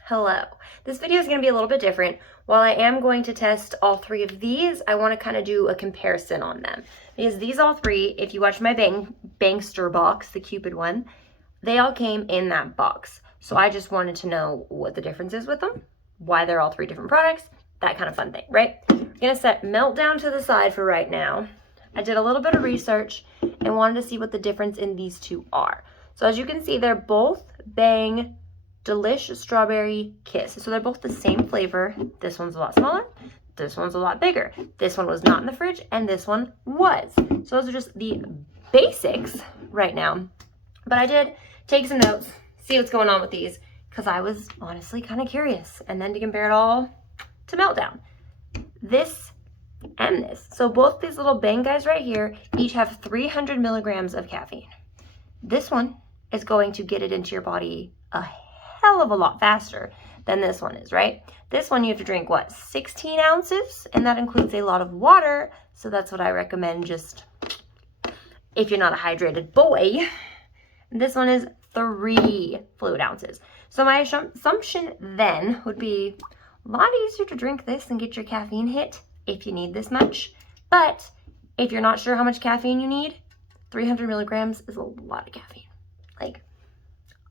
Hello. This video is going to be a little bit different. While I am going to test all three of these, I want to kind of do a comparison on them. Because these all three, if you watch my Bangster Box, the Cupid one, they all came in that box. So I just wanted to know what the difference is with them, why they're all three different products, that kind of fun thing, right? I'm going to set MeltDown to the side for right now. I did a little bit of research and wanted to see what the difference in these two are. So as you can see, they're both Bang Delish Strawberry Kiss. So they're both the same flavor. This one's a lot smaller. This one's a lot bigger. This one was not in the fridge and this one was. So those are just the basics right now. But I did take some notes, see what's going on with these, because I was honestly kind of curious. And then to compare it all to MeltDown. This and this. So both these little Bang guys right here each have 300 milligrams of caffeine. This one is going to get it into your body a hell of a lot faster than this one is, right? This one you have to drink, what, 16 ounces? And that includes a lot of water. So that's what I recommend just if you're not a hydrated boy. This one is 3 fluid ounces. So my assumption then would be a lot easier to drink this and get your caffeine hit if you need this much. But if you're not sure how much caffeine you need, 300 milligrams is a lot of caffeine. Like,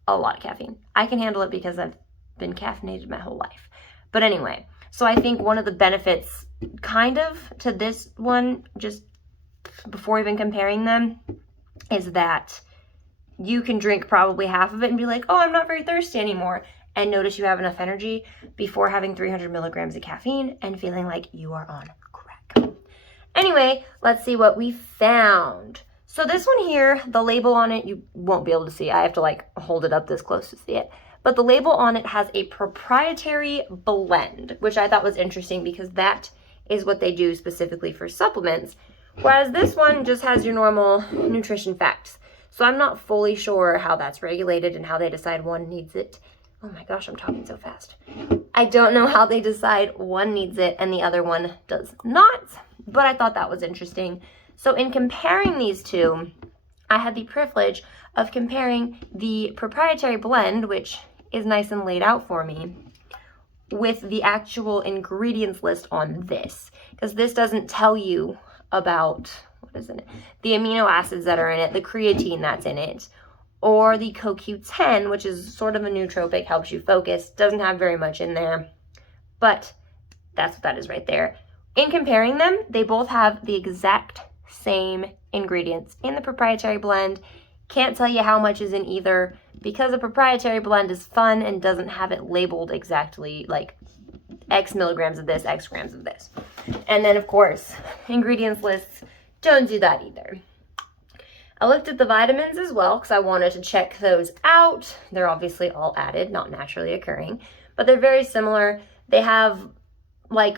a lot of caffeine. I can handle it because I've been caffeinated my whole life. But anyway, so I think one of the benefits kind of to this one, just before even comparing them, is that you can drink probably half of it and be like, oh, I'm not very thirsty anymore. And notice you have enough energy before having 300 milligrams of caffeine and feeling like you are on crack. Anyway, let's see what we found. So this one here, the label on it, you won't be able to see. I have to like hold it up this close to see it. But the label on it has a proprietary blend, which I thought was interesting because that is what they do specifically for supplements. Whereas this one just has your normal nutrition facts. So I'm not fully sure how that's regulated and how they decide one needs it. Oh my gosh, I'm talking so fast. I don't know how they decide one needs it and the other one does not, but I thought that was interesting. So in comparing these two, I had the privilege of comparing the proprietary blend, which is nice and laid out for me, with the actual ingredients list on this. Because this doesn't tell you about, what is in it? The amino acids that are in it, the creatine that's in it, or the CoQ10, which is sort of a nootropic, helps you focus, doesn't have very much in there, but that's what that is right there. In comparing them, they both have the exact same ingredients in the proprietary blend. Can't tell you how much is in either because the proprietary blend is fun and doesn't have it labeled exactly like X milligrams of this, X grams of this. And then of course, ingredients lists don't do that either. I looked at the vitamins as well because I wanted to check those out. They're obviously all added, not naturally occurring, but they're very similar. They have like,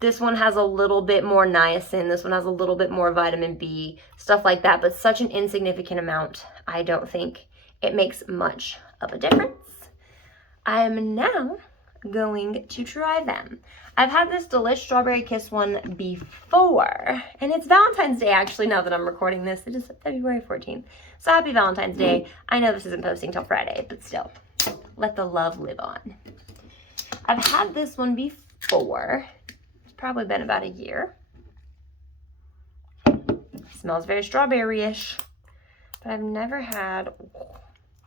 this one has a little bit more niacin, this one has a little bit more vitamin B, stuff like that, but such an insignificant amount, I don't think it makes much of a difference. I am now going to try them. I've had this Delish Strawberry Kiss one before, and it's Valentine's Day actually now that I'm recording this. It is February 14th, so happy Valentine's Day. I know this isn't posting till Friday, but still, let the love live on. I've had this one before. Probably been about a year. Smells very strawberry-ish, but I've never had,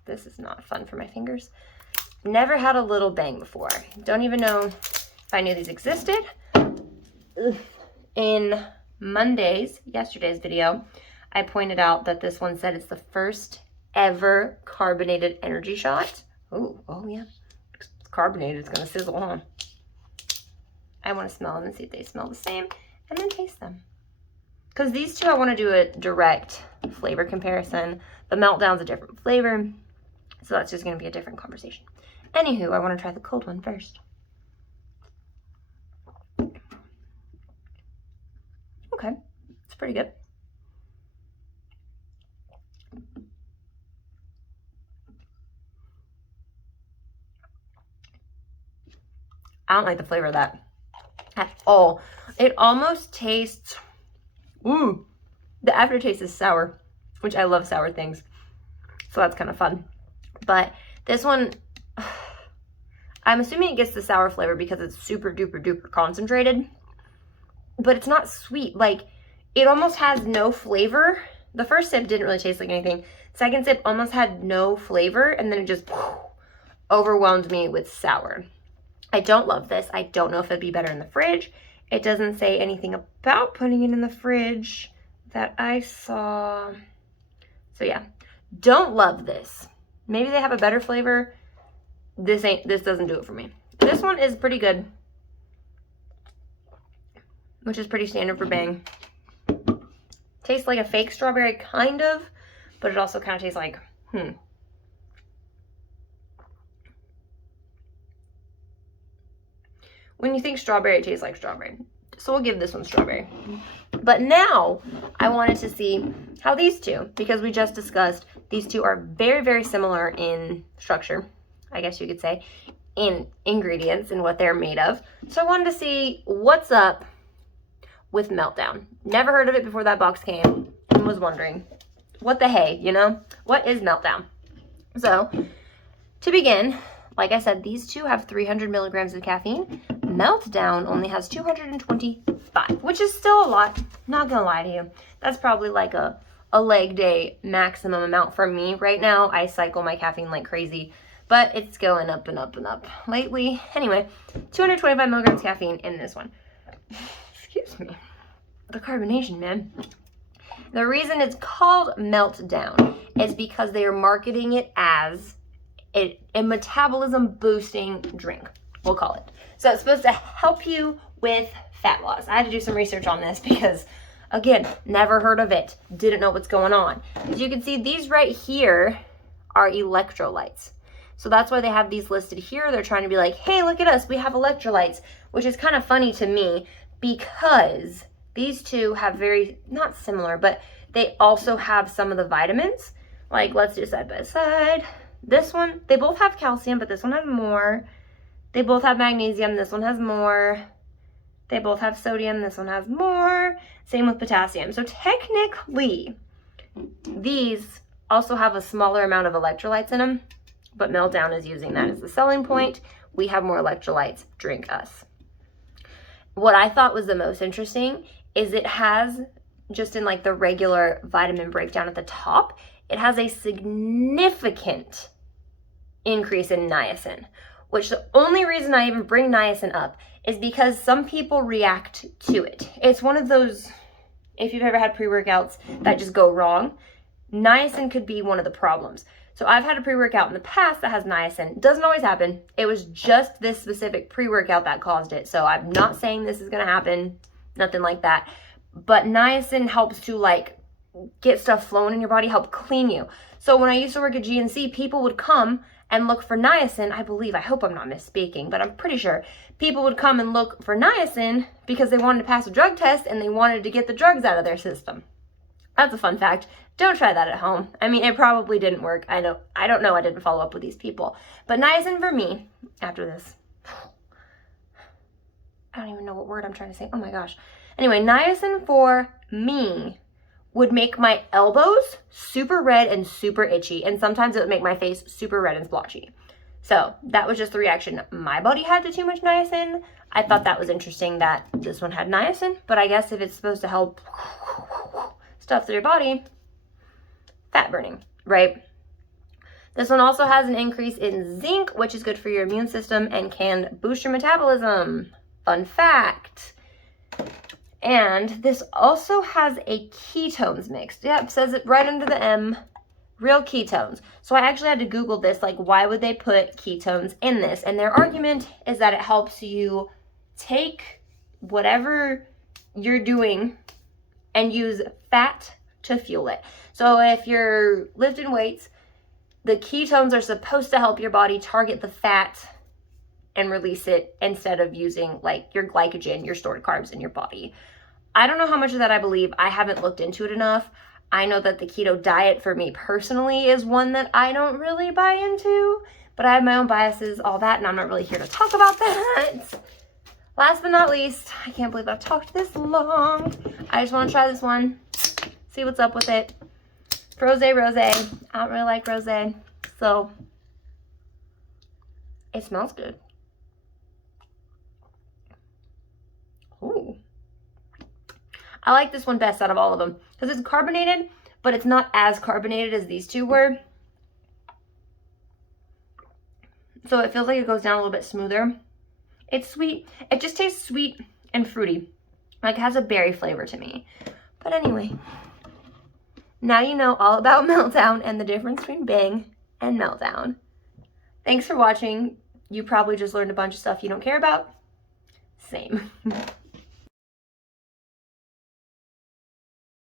this is not fun for my fingers. Never had a little Bang before. Don't even know if I knew these existed. In yesterday's video, I pointed out that this one said it's the first ever carbonated energy shot. Oh yeah, it's carbonated, it's gonna sizzle, huh? I want to smell them and see if they smell the same, and then taste them. Because these two, I want to do a direct flavor comparison. The MeltDown's a different flavor, so that's just going to be a different conversation. Anywho, I want to try the cold one first. Okay, it's pretty good. I don't like the flavor of that at all. It almost tastes, the aftertaste is sour, which I love sour things. So that's kind of fun. But this one, I'm assuming it gets the sour flavor because it's super duper duper concentrated, but it's not sweet. Like, it almost has no flavor. The first sip didn't really taste like anything. Second sip almost had no flavor, and then it just overwhelmed me with sour. I don't love this. I don't know if it'd be better in the fridge. It doesn't say anything about putting it in the fridge that I saw. So yeah, don't love this. Maybe they have a better flavor. This doesn't do it for me. This one is pretty good, which is pretty standard for Bang. Tastes like a fake strawberry, kind of, but it also kind of tastes like, When you think strawberry, it tastes like strawberry. So we'll give this one strawberry. But now I wanted to see how these two, because we just discussed these two are very, very similar in structure, I guess you could say, in ingredients and what they're made of. So I wanted to see what's up with MeltDown. Never heard of it before that box came and was wondering, what the hey, you know? What is MeltDown? So to begin, like I said, these two have 300 milligrams of caffeine. MeltDown only has 225, which is still a lot. Not gonna lie to you. That's probably like a leg day maximum amount for me. Right now, I cycle my caffeine like crazy, but it's going up and up and up lately. Anyway, 225 milligrams caffeine in this one. Excuse me. The carbonation, man. The reason it's called MeltDown is because they are marketing it as a metabolism boosting drink, we'll call it. So it's supposed to help you with fat loss. I had to do some research on this because, again, never heard of it. Didn't know what's going on. As you can see, these right here are electrolytes. So that's why they have these listed here. They're trying to be like, hey, look at us. We have electrolytes, which is kind of funny to me because these two have very, not similar, but they also have some of the vitamins. Like, let's do side by side. This one, they both have calcium, but this one has more. They both have magnesium. This one has more. They both have sodium. This one has more. Same with potassium. So technically, these also have a smaller amount of electrolytes in them, but MeltDown is using that as the selling point. We have more electrolytes. Drink us. What I thought was the most interesting is it has, just in like the regular vitamin breakdown at the top, it has a significant increase in niacin, which the only reason I even bring niacin up is because some people react to it. It's one of those, if you've ever had pre-workouts that just go wrong, niacin could be one of the problems. So I've had a pre-workout in the past that has niacin. Doesn't always happen. It was just this specific pre-workout that caused it. So I'm not saying this is gonna happen, nothing like that. But niacin helps to like get stuff flowing in your body, help clean you. So when I used to work at GNC, people would come and look for niacin. I believe, I hope I'm not misspeaking, but I'm pretty sure people would come and look for niacin because they wanted to pass a drug test and they wanted to get the drugs out of their system. That's a fun fact. Don't try that at home. I mean, it probably didn't work. I don't know. I didn't follow up with these people. But niacin for me, after this, I don't even know what word I'm trying to say. Oh my gosh. Anyway, niacin for me would make my elbows super red and super itchy. And sometimes it would make my face super red and splotchy. So that was just the reaction my body had to too much niacin. I thought that was interesting that this one had niacin. But I guess if it's supposed to help stuff through your body, fat burning, right? This one also has an increase in zinc, which is good for your immune system and can boost your metabolism. Fun fact. And this also has a ketones mix. Yep, says it right under the M, real ketones. So I actually had to Google this, like why would they put ketones in this? And their argument is that it helps you take whatever you're doing and use fat to fuel it. So if you're lifting weights, the ketones are supposed to help your body target the fat and release it instead of using like your glycogen, your stored carbs in your body. I don't know how much of that I believe. I haven't looked into it enough. I know that the keto diet for me personally is one that I don't really buy into, but I have my own biases, all that, and I'm not really here to talk about that. Last but not least, I can't believe I've talked this long. I just want to try this one, see what's up with it. Rosé. I don't really like rosé, so it smells good. Ooh. I like this one best out of all of them because it's carbonated, but it's not as carbonated as these two were. So it feels like it goes down a little bit smoother. It's sweet. It just tastes sweet and fruity. Like, it has a berry flavor to me. But anyway, now you know all about MeltDown and the difference between Bang and MeltDown. Thanks for watching. You probably just learned a bunch of stuff you don't care about. Same.